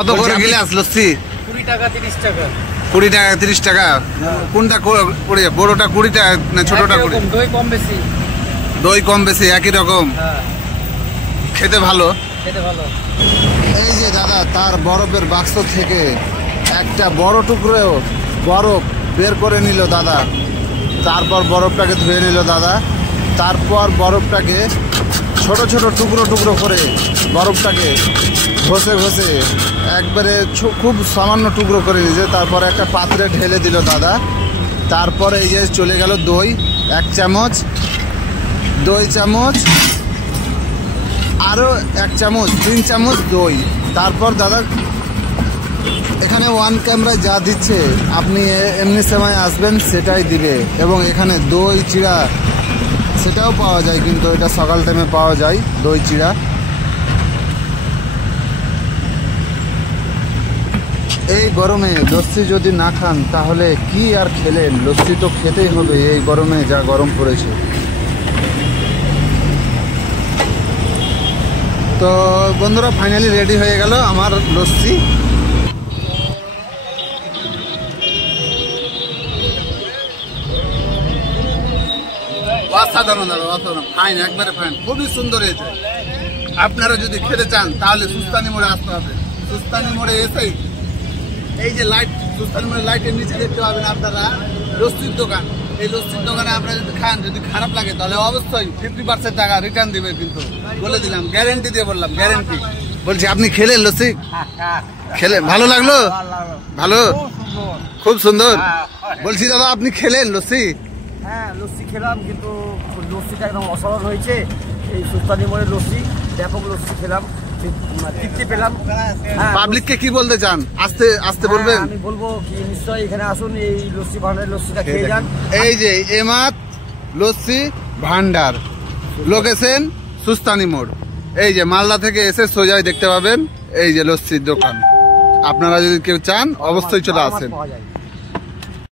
কত করে গ্লাস লস্যি? 20 টাকা 30 টাকা। 20 টাকা 30 টাকা। কোনটা বড়টা 20 টাকা না ছোটটা 20? দই কম বেশি। দই কম বেশি একই রকম। হ্যাঁ, খেতে ভালো। খেতে ভালো। এই যে দাদা তার বরফের বাক্স থেকে একটা বড় টুকরো বরফ বের করে নিল দাদা। তারপর বরফটাকে ধুয়ে নিল দাদা। তারপর বরফটাকে ছোট ছোট টুকরো টুকরো করে বরফটাকে ঘষে ঘষে একবারে খুব সামান্য টুকরো করে নিয়েছে। তারপরে একটা পাত্রে ঢেলে দিল দাদা। তারপরে এই যে চলে গেল দই 1 চামচ, দই চামচ, আরও 1 চামচ, 3 চামচ দই। তারপর দাদা এখানে ওয়ান ক্যামেরায় যা দিচ্ছে আপনি এমনি সময় আসবেন সেটাই দিবে। এবং এখানে দই চিড়া সেটাও পাওয়া যায়, কিন্তু এটা সকাল টাইমে পাওয়া যায় দই চিড়া। এই গরমে লস্যি যদি না খান তাহলে কি আর খেলেন? লস্যি তো খেতেই হবে এই গরমে, যা গরম পড়েছে। তো বন্ধুরা ফাইনালি রেডি হয়ে গেল আমার লস্যি। অসাধারণ, অসাধারণ, ফাইন, একবারে ফাইন, খুবই সুন্দর হয়েছে। আপনারা যদি খেতে চান তাহলে সুস্তানি মোড়ে আসতে হবে। সুস্তানি মোড়ে এসেই এই যে লাইট, সুস্তানি মোড়ে লাইটের নিচে দেখতে পাবেন আপনারা লস্যির দোকান। এই লস্যির দোকানে আপনারা যদি খান, যদি খারাপ লাগে তাহলে অবশ্যই 50% টাকা রিটার্ন দিবে, কিন্তু বলে দিলাম, গ্যারেন্টি দিয়ে বললাম, গ্যারেন্টি। বলছি আপনি খেলেন লস্যি? খেলে ভালো লাগলো? ভালো, খুব সুন্দর। বলছি দাদা আপনি খেলেন লস্যি? হ্যাঁ, লস্যি খেলাম, কিন্তু লস্যিটা একদম অসাধারণ হয়েছে। এই সুস্তানি মোড়ে লস্যি, ব্যাপক লস্যি খেলাম, তৃপ্তি পেলাম। পাবলিককে কি বলতে চান? আসতে আসতে বলবেন? আমি বলবো কি নিশ্চয়ই এখানে আসুন, এই লস্যি ভান্ডারের লস্যিটা খেয়ে যান। এই যে এমাত লস্যি ভান্ডার, লোকেশন সুস্তানি মোড়। এই যে মালদা থেকে এসে সোজাই দেখতে পাবেন এই যে লস্যির দোকান। আপনারা যদি কেউ চান অবশ্যই চলে আসেন।